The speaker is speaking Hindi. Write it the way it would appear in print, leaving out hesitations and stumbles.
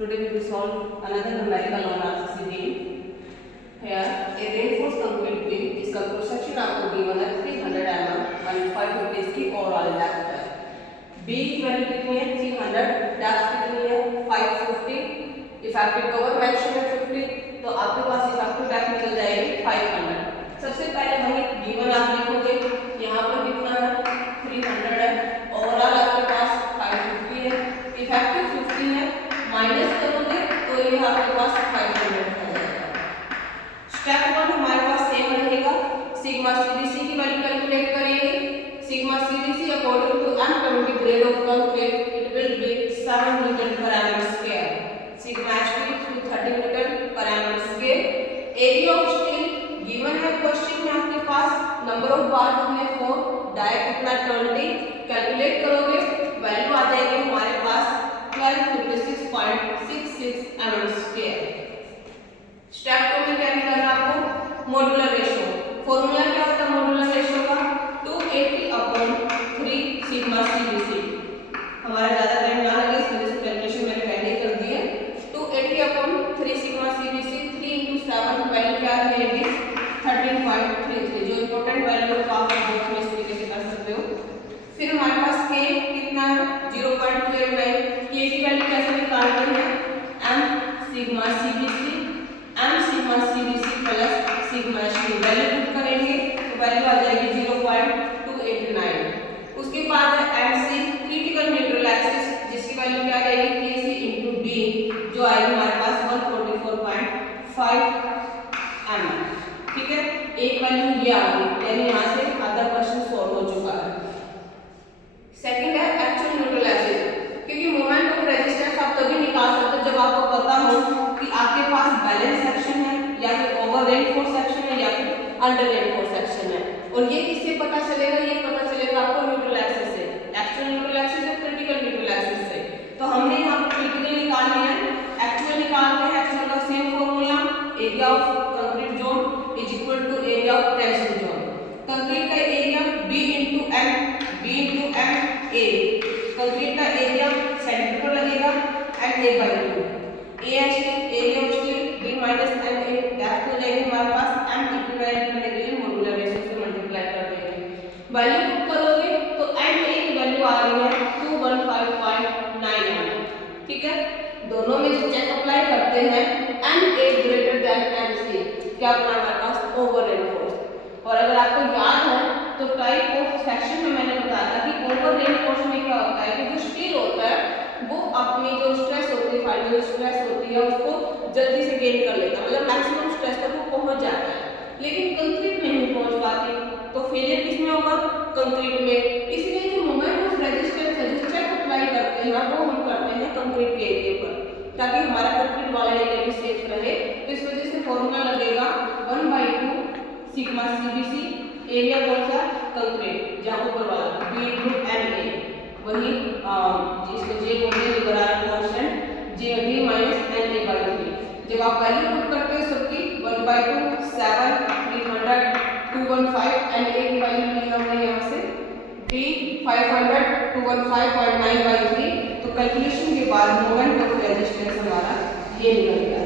Today we will solve another numerical on RCC beam. Here, a reinforced concrete beam जिसका क्रॉस सेक्शन आपको गिवन है 300 mm और 550 इसकी ओवरऑल डेप्थ है. B की वैल्यू कितनी है 300, डेप्थ कितनी है 550, इफेक्टिव कवर मेंशन है 50, तो आपके पास इफेक्टिव डेप्थ निकल जाएगी 500. सबसे पहले वही गिवन आप लिखोगे, यहाँ पर कितना है 300 है, ओवरऑल आपके पास 550 है, इफेक्टिव 50 है, माइनस करोगे तो ये आपके पास 500 आ जाएगा. स्टेप 1 हमारे पास सेम रहेगा, सिग्मा सीडीसी की वैल्यू कैलकुलेट करेंगे. Sigma CDC according to M20 grade of concrete it will be 7 newton per mm square. Sigma HP 30 newton per mm square. Area of steel given है क्वेश्चन में आपके पास, नंबर ऑफ बार कितने 4, डाया कितना 20, कैलकुलेट करोगे वैल्यू आ जाएगी हमारे पास 1256.66 mm स्क्वायर. स्टेप 2 में क्या करना है आपको, मॉड्यूलर रेशियो. फॉर्मूला क्या होता है मॉड्यूलर रेशियो का, 280/3 सिग्मा सीडीसी. हमारा ज्यादा टाइम ना लगे इस वजह से कैलकुलेशन मैंने पहले ही कर दी है. 280/3 सिग्मा सीडीसी, 3 × 7 वैल्यू क्या रहेगी 13.33. जो इंपॉर्टेंट वैल्यू है आप बॉक्स में इस तरीके से कर सकते हो. फिर हमारे पास k कितना है 0.29. k की वैल्यू कैसे निकालते हैं, m sigma CDC, m sigma CDC plus sigma C value put करेंगे तो वैल्यू आ जाएगी 0.289. उसके बाद है mc क्रिटिकल न्यूट्रल एक्सिस, जिसकी वैल्यू क्या रहेगी kc * d, जो आएगी हमारे पास 144.5 mm. ठीक है, एक वैल्यू ये आ गई, यानी यहाँ से आधा क्वेश्चन सॉल्व हो चुका है. सेकंड है एक्चुअल न्यूट्रल एक्सिस, क्योंकि मोमेंट ऑफ रेजिस्टेंस आप तभी निकाल सकते हो जब आपको पता हो कि आपके पास बैलेंस सेक्शन है या फिर ओवर रेनफोर्स सेक्शन है या फिर अंडर रेनफोर्स सेक्शन है. और ये किससे पता चलेगा, ये पता चलेगा आपको न्यूट्रल एक्सिस से, एक्चुअल न्यूट्रल एक्सिस और क्रिटिकल न्यूट्रल एक्सिस से. तो हमने यहाँ पर क्रिटिकल निकाल लिया है, एक्चुअल निकालते हैं. एक्चुअल का same formula, area of concrete zone is equal to area of tension zone. Concrete का area b * m a, concrete का एरिया सेंटर पर लगेगा and a/2. a area of steel b - ma depth हो जाएगी हमारे पास, m इक्विवेलेंट करने के लिए मॉड्यूलर रेशियो से मल्टीप्लाई कर देंगे. वैल्यू पुट करोगे तो m a की वैल्यू आ रही है 215.9 mm. ठीक है, दोनों में जब चेक अप्लाई करते हैं m a greater than m c, क्या बना हमारे पास ओवर रेनफोर्स. और अगर आपको याद है तो टाइप ऑफ सेक्शन में मैंने बताया था कि ओवर रेनफोर्स में क्या होता है कि जो स्टील होता है वो अपनी जो स्ट्रेस होती है, फाइनल स्ट्रेस होती है, उसको जल्दी से गेन कर लेता है, मतलब मैक्सिमम स्ट्रेस तक वो पहुंच जाता है. लेकिन कंक्रीट नहीं पहुंच पाती, तो फेलियर किसमें होगा, कंक्रीट में. इसलिए जो मोमेंट ऑफ रेजिस्टेंस है जो चेक अप्लाई करते हैं वो हम करते हैं कंक्रीट के एरिया पर, ताकि हमारा कंक्रीट वाला एरिया भी सेफ रहे. तो इस वजह से फॉर्मूला लगेगा 1/2 सिग्मा सीबीसी, एरिया कौन सा कंक्रीट, जहां ऊपर वाला b * ma, वही जिसको j बोलते हैं liberal constant, j b - na/3. जब आप वैल्यू पुट करते हो सबकी 1/2 7 300 215 and a की वैल्यू ली हमने यहाँ से b 500 215.9/3. तो कैलकुलेशन के बाद मोमेंट ऑफ रेजिस्टेंस हमारा ये निकल गया.